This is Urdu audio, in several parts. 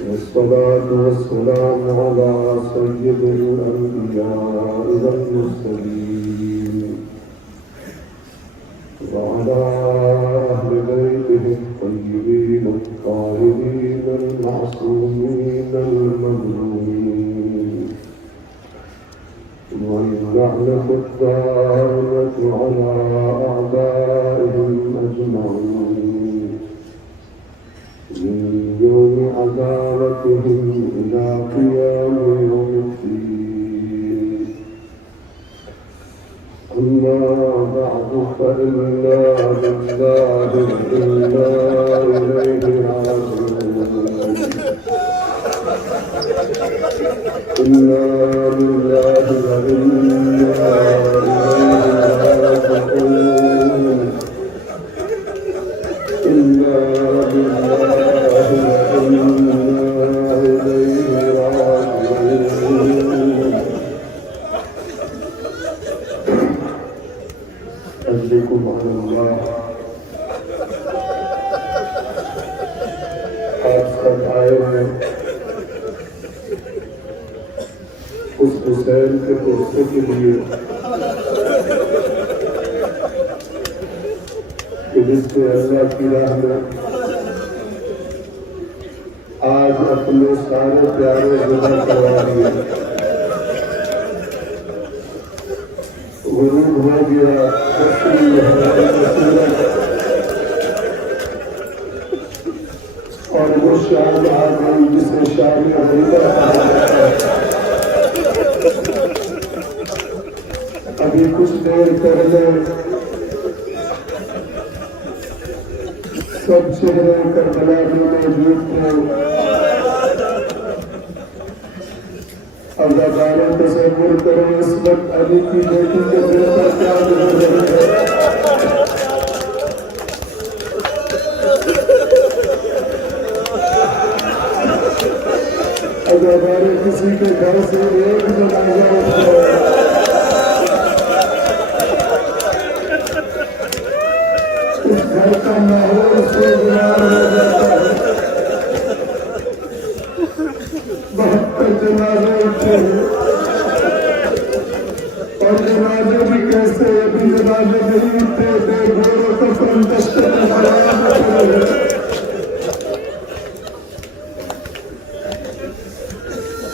والصلاة والسلام على سيد الأنبياء والمرسلين وعلى أهل بيته الطيبين الطاهرين المعصومين المظلومين واللعنة الدائمة على أعدائهم أجمعين من يوم عداوتهم إلى قيام يوم الدين. أما بعد فإنا لله وإنا إليه راجعون. إنا لله وإنا إليه راجعون. إنا لله وإنا إليه راجعون. أشهدكم على الله آپ سب آئے ہیں اس حسین کے قصے کے لیے کہ جس سے اللہ کی راہ میں آج اپنے سارے پیارے ذبح کروا دیے. غروب ہو گیا اور وہ شام آ گئی جسے شام غریبہ کہا جاتا ہے. ابھی کچھ دیر پہلے سب چہرے کربلا میں موجود تھے. اداکاروں تصور کرو اس وقت علی کی بیٹی کے دل پر کیا گزر رہی ہے. اگر ہمارے کسی کے گھر سے ایک جنازہ اٹھتا ہے اس گھر کا ماحول سوگوار ہو جاتا ہے. 72 جنازے اٹھے اور جنازے بھی کیسے ابھی جنازے نہیں اٹھے بے گھوڑوں کو فنتشتے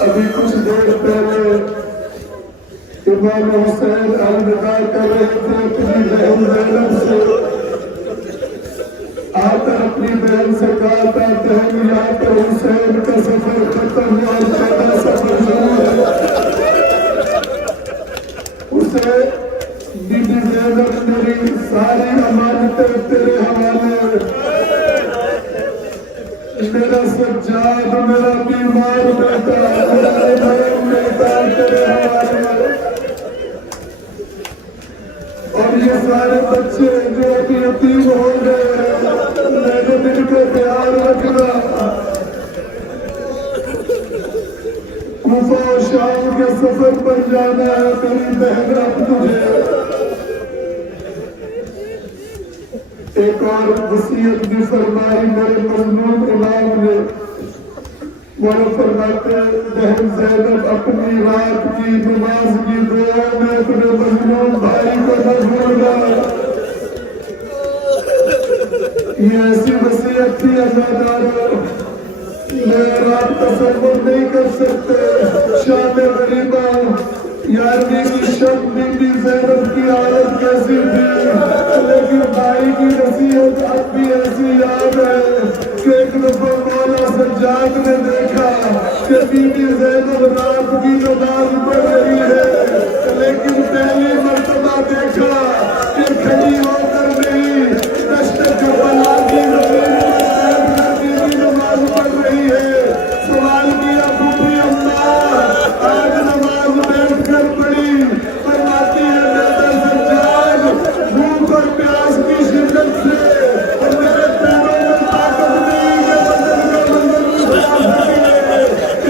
ابھی کچھ دیر پہلے امام حسین الوداع کر رہے تھے اپنی بہن زینب سے. آ کر اپنی بہن سے کہا تھا بہن یہاں پر حسین کا سفر ختم ہوا اور پہلا سفر شروع ہے. اسے بی بی زینب میری ساری امانتیں تیرے حوالے, میرا سجاد میرا بیمار بیٹا میرا امام بیٹا تیرے حوالے, اور یہ سارے بچے جو ابھی یتیم ہو گئے میرے دل کا خیال رکھنا. کوفہ و شام کے سفر پر جانا ہے تیری بہن اب تجھے. ایک اور وصیت بھی فرمائی میرے مظلوم امام نے. وہ فرماتے بہن زینب اپنی رات کی نماز کی دعا میں اپنے مظلوم بھائی کو نہ بھولنا. یہ ایسی وصیت تھی ازاداروں میں آپ تصور نہیں کر سکتے. شام غریبہ 11ویں کی شب بی بی زینب کی حالت کیسی تھی, لیکن بھائی کی نصیحت اب بھی ایسی یاد ہے کہ ایک دفعہ مولا سجاد نے دیکھا کہ بی بی زینب رات کی نماز پڑھ رہی ہے, لیکن پہلی مرتبہ دیکھا کہ کھڑی ہو کر نہیں دشت کربلا کی نماز پڑھ رہی ہے. سوال کیا پھوپھی اماں آج نماز بیٹھ کر پڑھی. فرماتی ہے بیٹا سجاد بھوک اور پیاس کی شدت سے اور میرے پیروں میں طاقت نہیں کہ بدن کا منظر اٹھا سکے,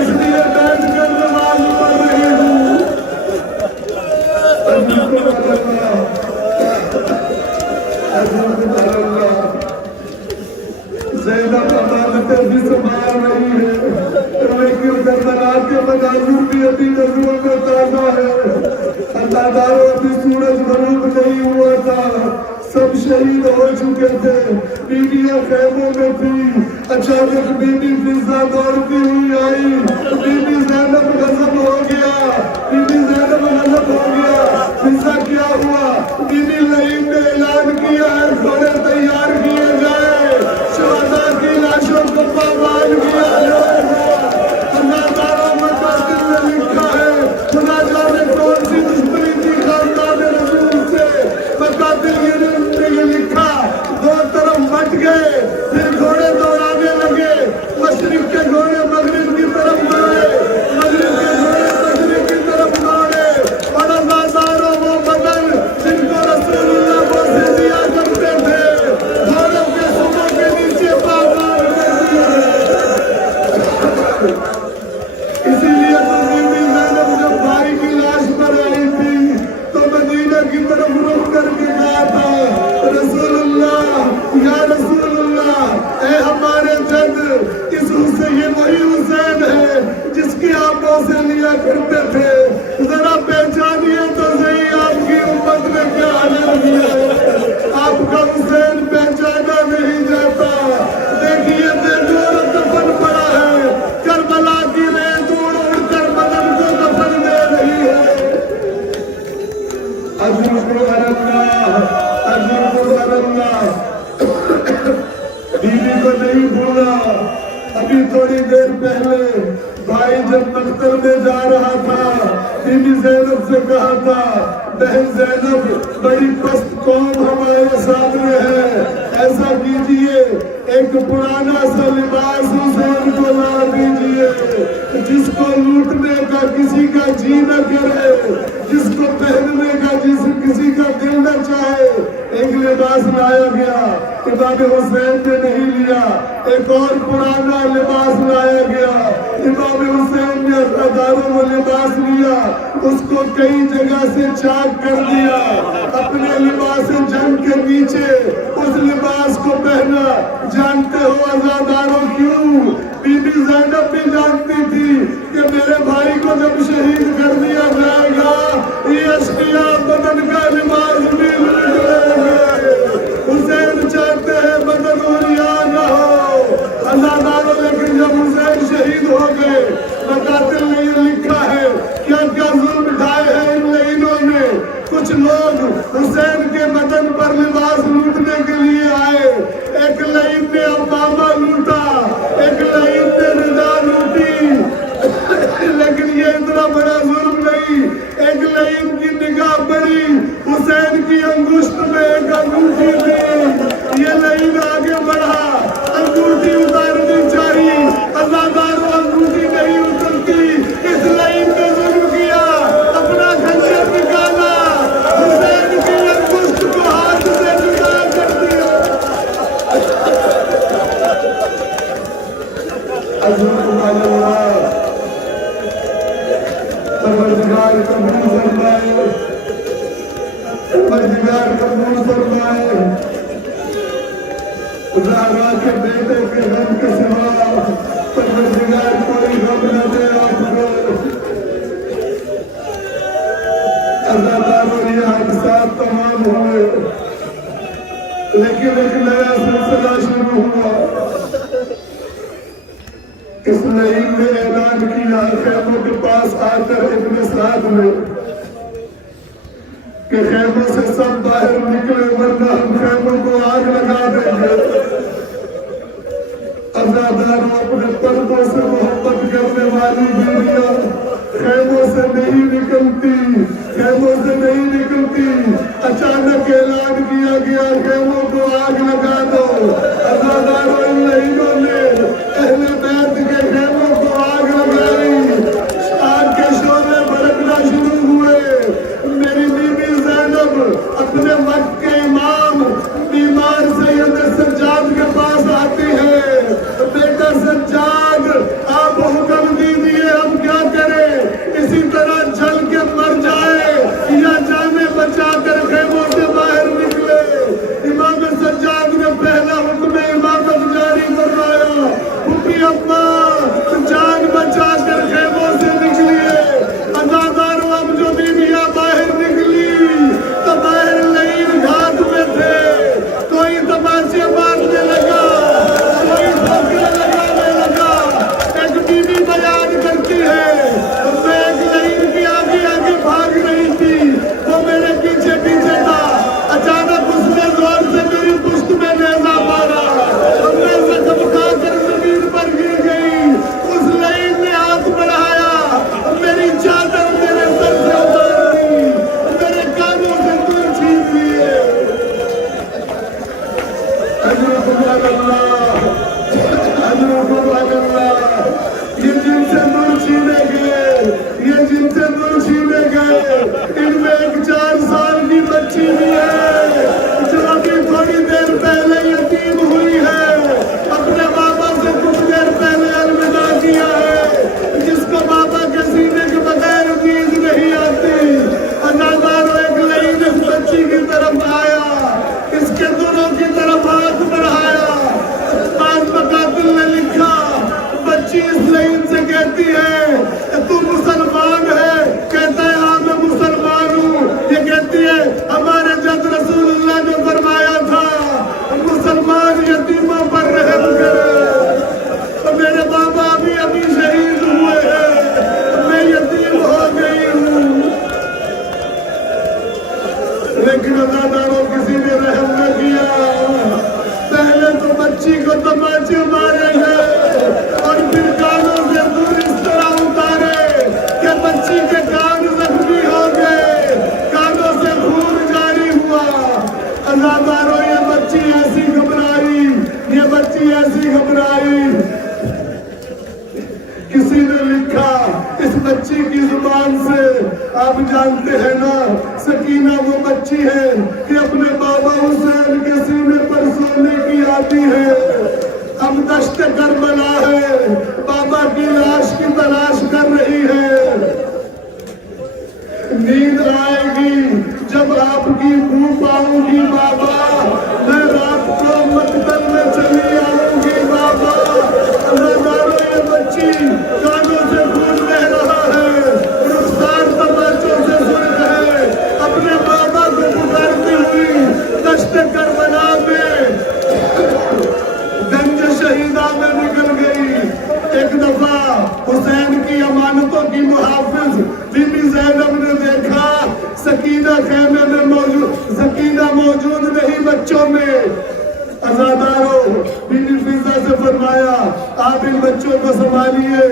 اس لیے بیٹھ کر نماز پڑھ رہی ہوں. زینب امانتیں بھی سنبھال رہی ہے، لیکن کربلا کے مناظر بھی ابھی نظروں میں تازہ ہے۔ اللہ داروں ابھی سورج غروب نہیں ہوا تھا، سب شہید ہو چکے تھے، بیویاں خیموں میں تھی۔ اچانک بی بی فضہ دوڑتی ہوئی آئی، بی بی زینب غضب ہو گیا، بی بی زینب غضب ہو گیا۔ فضہ کیا ہوا؟ بی بی لئیم نے اعلان کیا ہے گھوڑے تیار کیے جائے، شہداء کی لاشوں کو پامال کیا جائے۔ اللہ تعالیٰ مقاتل نے لکھا ہے، خدا جانے کون سی دشمنی تھی خاندان رسول سے، مقاتل نے یہ لکھا، دو طرف بٹ گئے، پھر گھوڑے دوڑانے لگے، مشرق کے گھوڑے مغرب کی طرف دوڑے، مغرب کے گھوڑے مشرق کی طرف دوڑے، اور ازادار وہ بدن جن کو رسول اللہ بوسے دیا کرتے تھے، گھوڑوں کے سروں کے نیچے پامال کر دیا۔ اسی لیے تو بی بی زینب جب بھائی کی لاش پر آئی تھی تو مدینہ کی طرف رخ کر کے کہا تھا، رسول اللہ، یا رسول اللہ، اے ہمارے جد، اس حسین، یہ وہی حسین ہے جس کی آپ بوسے لیا کرتے تھے، ذرا پہچانیے تو صحیح آپ کی امت میں کیا حال کیا ہے۔ آپ کا حسین پہچانا نہیں جاتا۔ دیکھیے بے دور دفن پڑا ہے، کربلا کی ریت اڑ اڑ کر بدن کو دفن دے رہی ہے۔ اجرکم اللہ، اجرکم اللہ۔ بیوی کو نہیں بھولا۔ ابھی تھوڑی دیر پہلے بھائی جب مقتل میں جا رہا تھا، بی بی زینب سے کہا تھا، بہن زینب، بڑی پست قوم ہمارے سامنے ہے، ایسا کیجئے ایک پرانا سا لباس حسین کو لا دیجئے جس کو لوٹنے کا کسی کا جی نہ کرے، جس کو پہننے کا کسی کا دل نہ چاہے۔ ایک لباس لایا گیا، امام حسین نے نہیں لیا، ایک اور پرانا لباس لایا گیا، امام حسین نے ازاداروں وہ لباس لیا، اس کو کئی جگہ سے چاک کر دیا، اپنے لباس جنگ کے نیچے اس لباس کو پہنا۔ جانتے ہو ازاداروں کیوں؟ بی بی زینب بھی جانتی تھی کہ میرے بھائی کو جب شہید کر دیا جائے گا، یہ اشقیاء بدن کا لباس بھی لوٹ لیں گے۔ حسین چاہتے ہیں بدن عریان نہ ہو، ازاداروں، لیکن جب حسین شہید ہو گئے، مقاتل نے یہ لکھا ہے، کیا کیا ظلم ڈھائے ہیں ان لعینوں نے۔ کچھ لوگ حسین کے بدن پر لباس لوٹنے کے لیے آئے، ایک لعین نے امامہ لوٹا، ایک لعین نے رضا لوٹی، لیکن یہ اتنا بڑا ظلم نہیں۔ ایک لعین کی نگاہ پڑی، حسین کی انگشت میں ایک انگوٹھی تھی، یہ لعین آگے بڑھا، انگوٹھی اتارنی چاہیے، ازاداروں انگوٹھی نہیں اترتی، اس لعین نے ظلم کیا، اپنا خنجر نکالا، حسین کی انگشت کو ہاتھ سے جدا کر دیا۔ اجرکم اللہ، پروردگار قبول فرمائے، پروردگار قبول فرمائے۔ زہرا کے بیٹے کے غم کے سوا پروردگار کوئی غم نہ دے آپ کو۔ ازاداروں، یہ حادثات تمام ہوئے، لیکن ایک نیا سلسلہ شروع ہوا۔ اس لعین نے اعلان کیا خیموں کے پاس آ کر ابن سعد نے کہ خیموں سے سب باہر نکلے ورنہ ہم خیموں کو آگ لگا دیں گے۔ ازاداروں، اپنے پردوں سے محبت کرنے والی بیویاں خیموں سے نہیں نکلتی، خیموں سے نہیں نکلتی۔ اچانک اعلان کیا گیا خیموں کو آگ لگا دو۔ ازاداروں، ان لعینوں نے اہل بیت کے خیموں کو آگ لگائی، آگ کے شعلے بھڑکنا شروع ہوئے۔ میری بی بی زینب اپنے وقت کے امام بیمار سید سجاد کے پاس آتی ہے، بیٹا سجاد، آپ حکم دیجیے ہم کیا کریں، اسی طرح جل کے مر جائے یا جانے بچا کر خیموں سے باہر نکلے۔ امام سجاد نے کے مارے گئے اور پھر کانوں سے دور اس طرح اتارے کہ بچی کے کان زخمی ہو گئے، کانوں سے خون جاری ہوا۔ عزادارو یہ بچی ایسی گھبرائی، یہ بچی ایسی گھبرائی، کسی نے لکھا اس بچی کی زبان سے، آپ جانتے ہیں نا سکینہ وہ بچی ہے کہ اپنے بابا حسین کے سینے پر سونے کی آتی ہے، اب دشت کربلا ہے، بابا کی لاش کی تلاش کر رہی ہے۔ نیند آئے گی جب آپ کی بو پاؤں گی بابا، میں رات کو مقتل میں چلی آؤں گی بابا۔ عزادارو یہ بچی کانوں سے خون بہ رہا ہے، رخسار تماچوں سے سرخ ہے، اپنے بابا کو پکارتی ہوئی دشت کربلا میں گنج شہیدہ میں نکل گئی۔ ایک دفعہ حسین کی امانتوں کی محافظ بی بی زینب نے دیکھا سکینہ خیمے میں موجود، سکینہ موجود نہیں بچوں میں۔ عزادارو بی بی فضا سے فرمایا آپ ان بچوں کو سنبھالیے،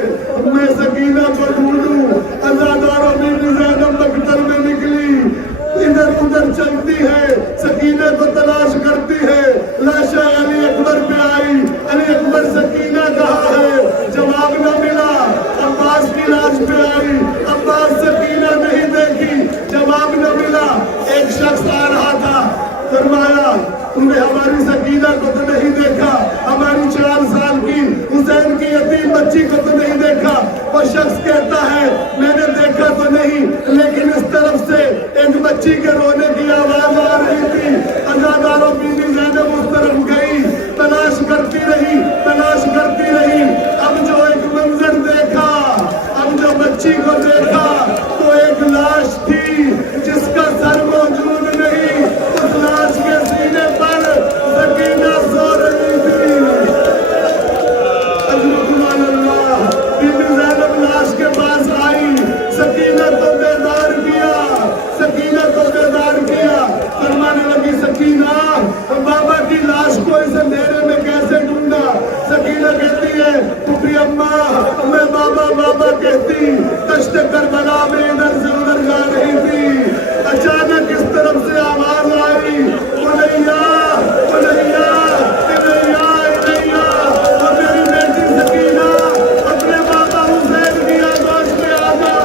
میں سکینہ کو ڈھونڈوں۔ عزادارو بی بی زینب مقتل میں نکلی، ادھر ادھر چلتی ہے، سکینہ کو تلاش کرتی ہے، لاشا علی اکبر پہ آئی، علی اکبر سکینہ کہاں ہے، جواب نہ ملا۔ عباس کی لاش پہ آئی، عباس سکینہ نہیں دیکھی، جواب نہ ملا۔ ایک شخص آ رہا تھا، فرمایا تم نے ہماری سکینہ کو تو نہیں دیکھا، ہماری 4 سال کی حسین کی یتیم بچی کو تو نہیں دیکھا۔ وہ شخص کہتا ہے میں نے دیکھا تو نہیں، لیکن اس طرف سے ایک بچی کے رونے کی آواز آ رہی تھی۔ عزادارو بی بی زینب اس طرف گئی، تلاش کرتی رہی، تلاش کرتی رہی۔ اب جو ایک منظر دیکھا، اب جو بچی کو دیکھا تو ایک لاش تھی جس کا سر موجود نہیں، اس لاش کے سینے پر سکینہ سو رہی تھی۔ سبحان اللہ، بی بی زینب لاش کے پاس آئی، سکینہ کو بیدار کیا، سکینہ کو بیدار کیا، فرمانے لگی سکینہ بابا کی لاش کو اس اندھیرے میں کیسے ڈھونڈا؟ سکینہ کہتی ہے پھوپھی اماں میں بابا بابا کہتی دشت کربلا میں ادھر سے ادھر جا رہی تھی، اچانک اس طرف سے آواز آئی انیّا انیّا انیّا انیّا، اور میری بیٹی سکینہ اپنے بابا حسین کی آگوش میں آ جا،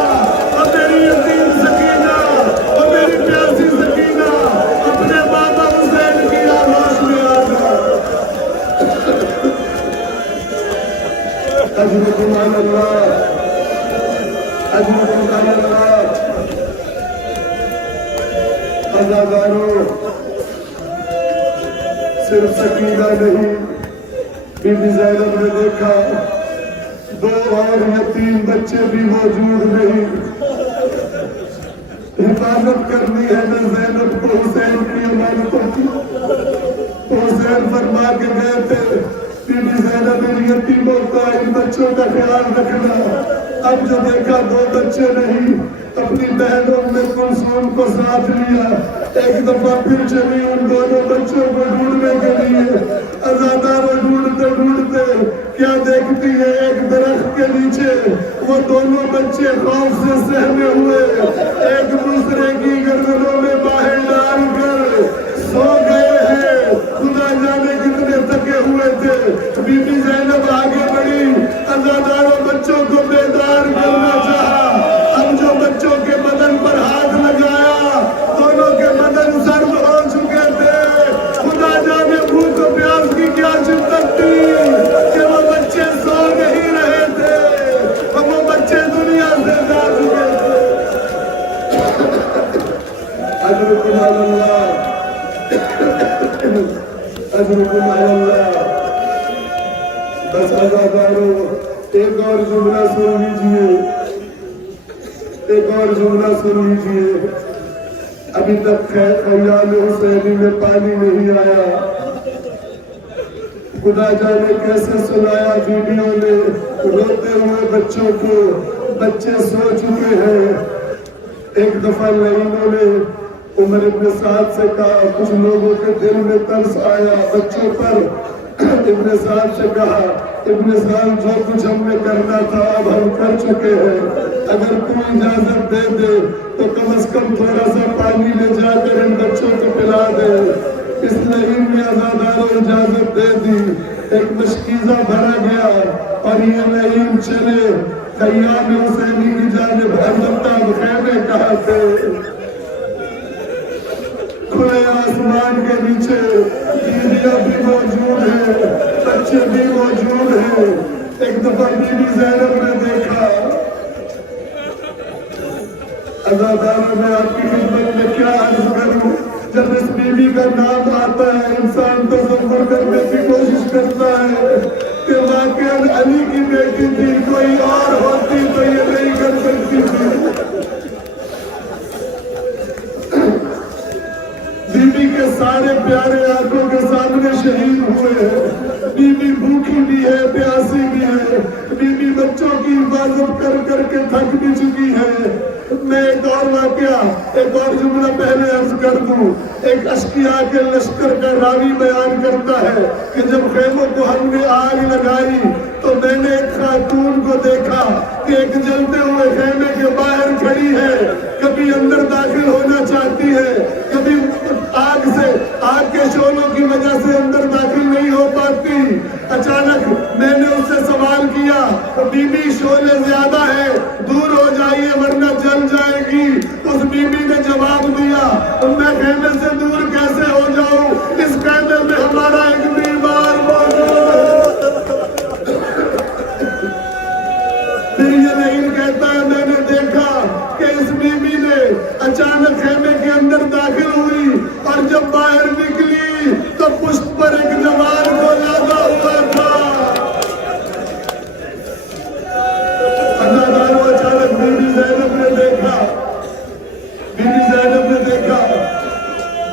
اور میری یتیم سکینہ، اور میری پیاسی سکینہ اپنے بابا حسین کی آگوش میں آ جا۔ اجرکم علی اللہ، اجرکم علی اللہ۔ عزادارو صرف سکینہ نہیں، بی بی زینب نے دیکھا 2 اور یتیم بچے بھی موجود نہیں۔ حفاظت کرنی ہے نہ زینب کو حسین کی امانتوں کی، تو حسین فرما کے گئے تھے بی بی زینب ان یتیموں کا، ان بچوں کا خیال رکھنا۔ اب جو دیکھا 2 بچے نہیں، اپنی بہنوں میں کلثوم کو ساتھ لیا، ایک دفعہ پھر چلی ان دونوں بچوں کو ڈھونڈنے کے لیے۔ عزادارو ڈھونڈتے ڈھونڈتے کیا دیکھتی ہے ایک درخت کے نیچے وہ دونوں بچے خوف سے سہمے ہوئے ایک دوسرے کی گردنوں میں باہیں ڈال کر سو گئے ہیں، خدا جانے کتنے تھکے ہوئے تھے۔ بی بی زینب آگے بڑھی، عزادارو بچوں کو بیدار کرنا چاہا، اب جو بچوں کے بدن پر ہاتھ لگایا دونوں کے بدن سرد ہو چکے تھے، خدا جانے بھوک و پیاس کی کیا شدت تھی کہ وہ بچے سو نہیں رہے تھے، وہ بچے دنیا سے جا چکے تھے۔ اجرکم علی اللہ، اجرکم علی اللہ۔ بس عزادارو ایک اور جملہ سن لیجئے، ایک اور جملہ سن لیجئے۔ ابھی تک خیال حسینی میں پانی نہیں آیا، خدا جانے کیسے سنایا ویڈیو نے روتے ہوئے بچوں کو، بچے سو چکے ہیں۔ ایک دفعہ لائنوں نے عمر ابن سعد سے کہا، کچھ لوگوں کے دل میں ترس آیا بچوں پر، ابن صاحب سے کہا ابن صاحب جو کچھ ہم نے کرنا تھا اب ہم کر چکے ہیں، اگر تو اجازت دے دے تو کم از کم تھوڑا سا پانی لے جا کر ان بچوں کو پلا دے۔ اس لعین نے عزاداروں اجازت دے دی، ایک مشکیزہ بھرا گیا اور یہ لعین چلے خیام حسینی کی جانب۔ البتہ خیمے کہاں تھے؟ کھلے آسمان کے نیچے بیویاں بھی موجود ہیں، بچے بھی موجود ہیں۔ ایک دفعہ بی بی زینب نے دیکھا، عزاداروں میں آپ کی خدمت میں کیا عرض کروں، جب اس بی بی کا نام آتا ہے انسان تصور کرنے کی کوشش کرتا ہے کہ واقعاً علی کی بیٹی تھی، کوئی اور ہوتی تو یہ نہیں کر سکتی تھی۔ بی بی کے سارے پیارے آنکھوں کے سامنے شہید ہوئے ہیں، بی بی بھوکی بھی ہے، پیاسی بھی ہے، بی بی بچوں کی حفاظت کر کر کے تھک بھی چکی ہے۔ میں ایک اور واقعہ، ایک اور جملہ پہلے عرض کر دوں۔ ایک اشقیاء کے لشکر کا راوی بیان کرتا ہے کہ جب خیموں کو ہم نے آگ لگائی تو میں نے ایک خاتون کو دیکھا کہ ایک جلتے ہوئے خیمے کے باہر کھڑی ہے، کبھی اندر داخل ہونا چاہتی ہے، کبھی آگ کے شعلوں کی وجہ سے اندر داخل نہیں ہو پاتی۔ اچانک میں نے اس سے سوال کیا، بی بی شعلے زیادہ ہے، دور ہو جائیے ورنہ جل جائے گی۔ اس بی بی نے جواب دیا، میں خیمے سے دور کیسے ہو جاؤں، اس خیمے میں ہمارا ایک بیمار موجود ہے۔ پھر یہ نہیں کہتا ہے میں نے دیکھا کہ اس بی بی نے اچانک خیمے کے اندر داخل ہوئی اور جب باہر نکلی تو پشت پر ایک جوان کو لادا ہوا تھا۔ عزاداروں اچانک بی بی زینب نے دیکھا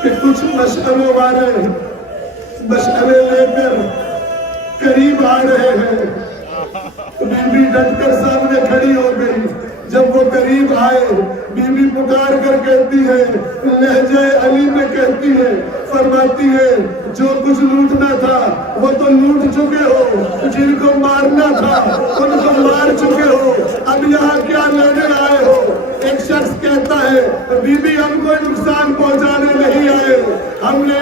کہ کچھ مشعلوں والے مشعلے لے کر قریب آ رہے ہیں۔ بی بی ڈٹ کر سامنے کھڑی ہو گئی۔ جب وہ قریب آئے بی بی پکار کر کہتی ہے، لہجہ علی میں کہتی ہے، فرماتی ہے جو کچھ لوٹنا تھا وہ تو لوٹ چکے ہو، جن کو مارنا تھا ان کو مار چکے ہو، اب یہاں کیا لینے آئے ہو؟ ایک شخص کہتا ہے، بی بی ہم کوئی نقصان پہنچانے نہیں آئے، ہم نے